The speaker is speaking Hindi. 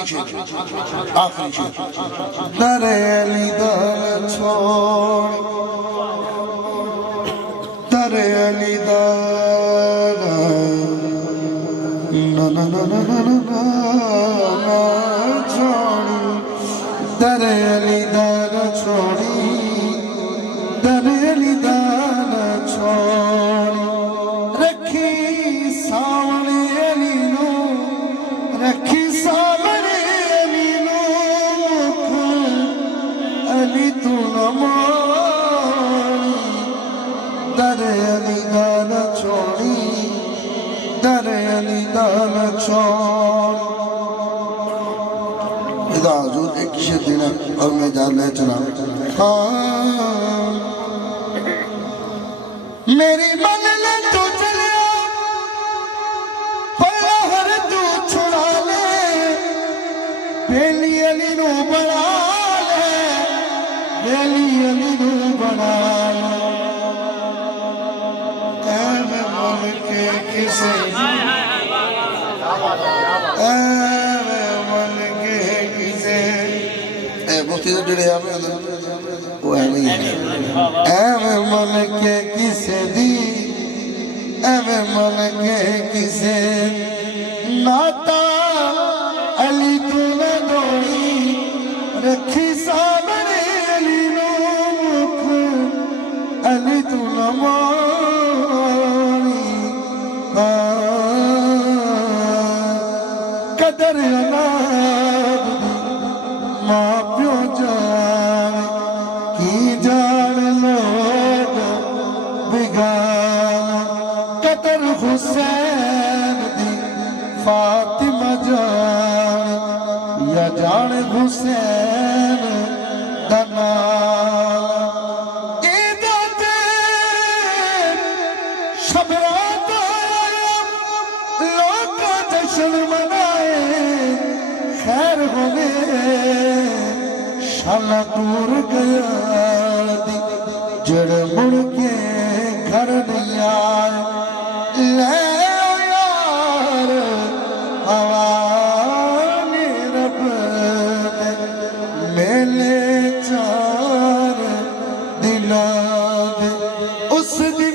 आखिरी शेर दरे अली दर छोड़ दरे अली दर ना ना ना ना ना ना छोड़ी दरे अली दर छोड़ी दरे अली दर छोड़ी रखी सावणे अली नो रखी सावणे अली नो अली तू नमानी दरे अली दर छोड़ी दरे अली दर छोड़ी इधर हजूर एक शेर देना और मैं जान चला हाँ मेरी मन ले तू चलिया पल्ला हर तू छुड़ा ले बेली अली नू बना ले बेली अली नू बना ले ऐवे मन के किसे ऐवे मन के किसे ए मुफ्ती तो जुड़े आप वो है नहीं ऐवे मन के किसे दी ऐवे मन के किसे नाता अली तू न दौड़ी रखी सामने अली नो मुख अली तू न मारी कदर अनाब दी मां प्यो जाने की जान लोग बिगाना कदर हुसैन दी फातिमा जान या जान हुसैन दना लोग जश्न मनाए खैर होवे शाला दूर गया दी जड़ मुड़ के घर नहीं आए ले यार हवाने रब ने मेले चार दिला दे उस दिन